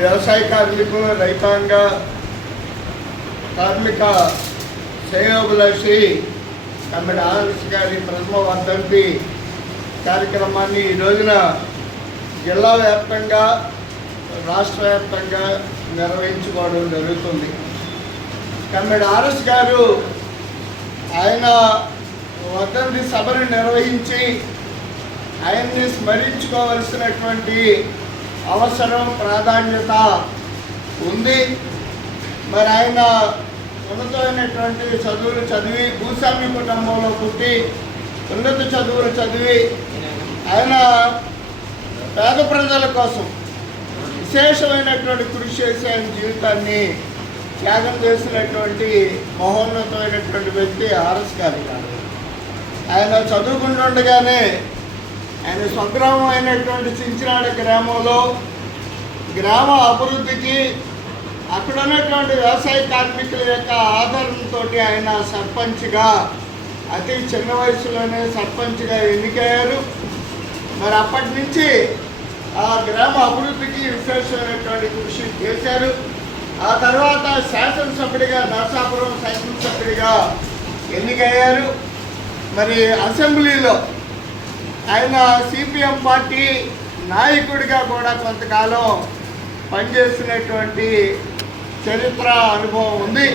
వ్యవసాయ కార్మికులు, రైతాంగ కార్మిక శ్రేయోభిలాషి కమ్మిడి ఆర్ఎస్ గారి ప్రథమ వర్ధంతి కార్యక్రమాన్ని ఈ రోజున జిల్లా వ్యాప్తంగా, రాష్ట్ర వ్యాప్తంగా నిర్వహించుకోవడం జరుగుతుంది. కమ్మిడి ఆర్ఎస్ గారు ఆయన వర్ధంతి సభను నిర్వహించి ఆయన్ని స్మరించుకోవలసినటువంటి అవసరం, ప్రాధాన్యత ఉంది. మరి ఆయన ఉన్నతమైనటువంటి చదువులు చదివి, భూస్వామ్య కుటుంబంలో పుట్టి ఉన్నత చదువులు చదివి ఆయన పేద ప్రజల కోసం విశేషమైనటువంటి కృషి చేసి ఆయన జీవితాన్ని త్యాగం చేసినటువంటి మహోన్నతమైనటువంటి వ్యక్తి ఆర్ఎస్ గారు. ఆయన చదువుకుంటుండగానే ఆయన స్వగ్రామం అయినటువంటి చించినాడ గ్రామంలో గ్రామ అభివృద్ధికి అక్కడ ఉన్నటువంటి వ్యవసాయ కార్మికుల యొక్క ఆదరణతో ఆయన సర్పంచ్గా అతి చిన్న వయసులోనే సర్పంచ్గా ఎన్నికయ్యారు. మరి అప్పటి నుంచి ఆ గ్రామ అభివృద్ధికి విశేషమైనటువంటి కృషి చేశారు. ఆ తర్వాత శాసనసభ్యుడిగా, నరసాపురం శాసనసభ్యుడిగా ఎన్నికయ్యారు. మరి అసెంబ్లీలో ఆయన సిపిఎం పార్టీ నాయకుడిగా కూడా కొంతకాలం పనిచేసినటువంటి చరిత్ర, అనుభవం ఉంది.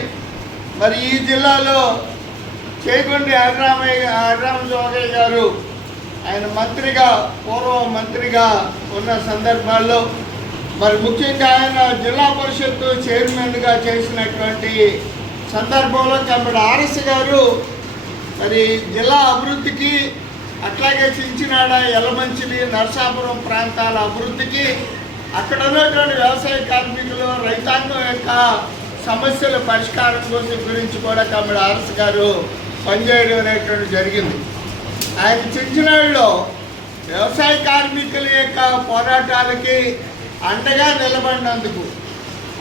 మరి ఈ జిల్లాలో చేకొండి హరిరామజోగయ్య గారు ఆయన మంత్రిగా, పూర్వ మంత్రిగా ఉన్న సందర్భాల్లో, మరి ముఖ్యంగా ఆయన జిల్లా పరిషత్తు చైర్మన్గా చేసినటువంటి సందర్భంలో కమ్మిడి ఆర్ఎస్ గారు మరి జిల్లా అభివృద్ధికి, అట్లాగే చించినాడ, యలమంచిలి, నరసాపురం ప్రాంతాల అభివృద్ధికి, అక్కడ ఉన్నటువంటి వ్యవసాయ కార్మికులు, రైతాంగం యొక్క సమస్యల పరిష్కారం గురించి కూడా కమ్మిడి ఆర్ఎస్ గారు పనిచేయడం అనేటువంటి జరిగింది. ఆయన చించినాడులో వ్యవసాయ కార్మికుల యొక్క పోరాటాలకి అండగా నిలబడినందుకు,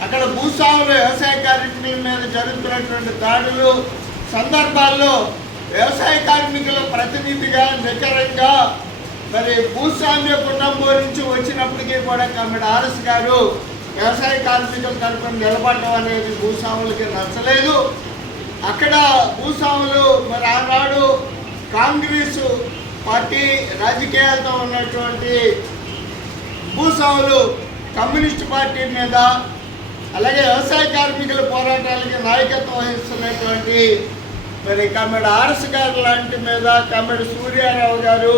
అక్కడ భూస్వాములు వ్యవసాయ కార్మికుల మీద జరుగుతున్నటువంటి దాడులు సందర్భాల్లో వ్యవసాయ కార్మికుల ప్రతినిధిగా, నికరంగా మరి భూస్వామ్య కుటుంబం నుంచి వచ్చినప్పటికీ కూడా కమ్మిడి ఆర్ఎస్ గారు వ్యవసాయ కార్మికుల తరఫున నిలబడడం అనేది భూస్వాములకి నచ్చలేదు. అక్కడ భూస్వాములు మరి ఆనాడు కాంగ్రెస్ పార్టీ రాజకీయాలతో ఉన్నటువంటి భూస్వాములు కమ్యూనిస్ట్ పార్టీ మీద, అలాగే వ్యవసాయ కార్మికుల పోరాటాలకి నాయకత్వం వహిస్తున్నటువంటి మరి కమ్మిడి ఆర్ఎస్ గారు లాంటి మీద, కమ్మిడి సూర్యారావు గారు,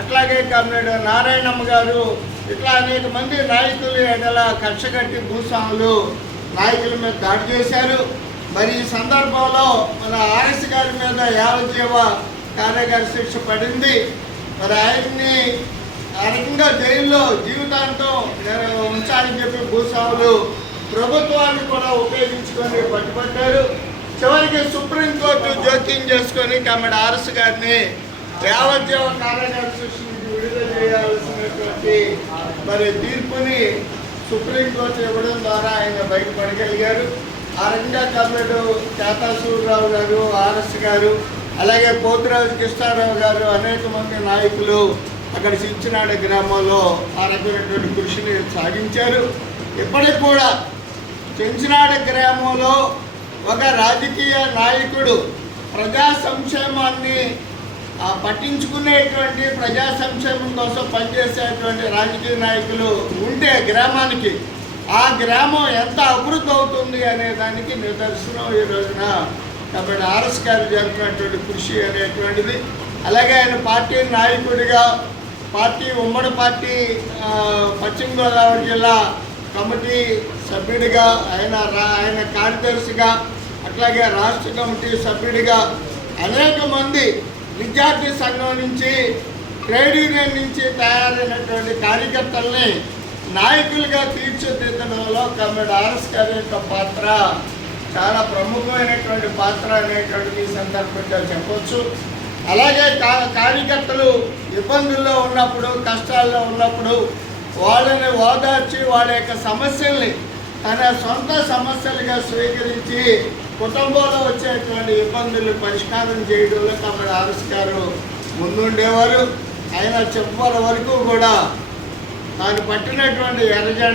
అట్లాగే కమ్మిడి నారాయణమ్మ గారు, ఇట్లా అనేక మంది నాయకులు ఎడల కక్ష కట్టి భూస్వాములు నాయకుల మీద దాడి చేశారు. మరి ఈ సందర్భంలో మన ఆర్ఎస్ గారి మీద యావజ్జీవ కారాగార శిక్ష పడింది. మరి ఆయన్ని ఆ రకంగా జైల్లో జీవితాంతం ఉంచాలని చెప్పి భూస్వాములు ప్రభుత్వాన్ని కూడా ఉపయోగించుకొని పట్టుబట్టారు. చివరికి సుప్రీంకోర్టు జోక్యం చేసుకొని కమ్మిడి ఆర్ఎస్ గారిని యావజ్జీవ కారాగార శిక్ష నుంచి విడుదల చేయాల్సినటువంటి మరి తీర్పుని సుప్రీంకోర్టు ఇవ్వడం ద్వారా ఆయన బయటపడగలిగారు. ఆ రకంగా కమ్మిడి కేతాసూర్రావు గారు, ఆర్ఎస్ గారు, అలాగే పోతురాజు కృష్ణారావు గారు, అనేక మంది నాయకులు అక్కడ చించినాడ గ్రామంలో ఆ రకమైనటువంటి కృషిని సాగించారు. ఇప్పటికి కూడా చించినాడ గ్రామంలో ఒక రాజకీయ నాయకుడు ప్రజా సంక్షేమాన్ని పట్టించుకునేటువంటి, ప్రజా సంక్షేమం కోసం పనిచేసేటువంటి రాజకీయ నాయకులు ఉంటే గ్రామానికి, ఆ గ్రామం ఎంత అభివృద్ధి అవుతుంది అనే దానికి నిదర్శనం ఈ రోజున కమ్మిడి ఆర్ఎస్ గారు జరిపినటువంటి కృషి అనేటువంటిది. అలాగే ఆయన పార్టీ నాయకుడిగా, ఉమ్మడి పార్టీ పశ్చిమ గోదావరి జిల్లా కమిటీ సభ్యుడిగా, ఆయన కార్యదర్శిగా, అట్లాగే రాష్ట్ర కమిటీ సభ్యుడిగా అనేక మంది విద్యార్థి సంఘం నుంచి, ట్రేడ్ యూనియన్ నుంచి తయారైనటువంటి కార్యకర్తల్ని నాయకులుగా తీర్చిదిద్దడంలో కమ్మిడి ఆర్ఎస్ గారి యొక్క పాత్ర చాలా ప్రముఖమైనటువంటి పాత్ర అనేటువంటిది ఈ సందర్భంగా చెప్పవచ్చు. అలాగే కార్యకర్తలు ఇబ్బందుల్లో ఉన్నప్పుడు, కష్టాల్లో ఉన్నప్పుడు వాళ్ళని ఓదార్చి వాళ్ళ యొక్క సమస్యల్ని తన సొంత సమస్యలుగా స్వీకరించి కుటుంబంలో వచ్చేటువంటి ఇబ్బందులు పరిష్కారం చేయడంలో కమ్మిడి ఆర్ఎస్ గారు ముందుండేవారు. ఆయన చివరి వరకు కూడా తాను పట్టినటువంటి ఎర్రజెండా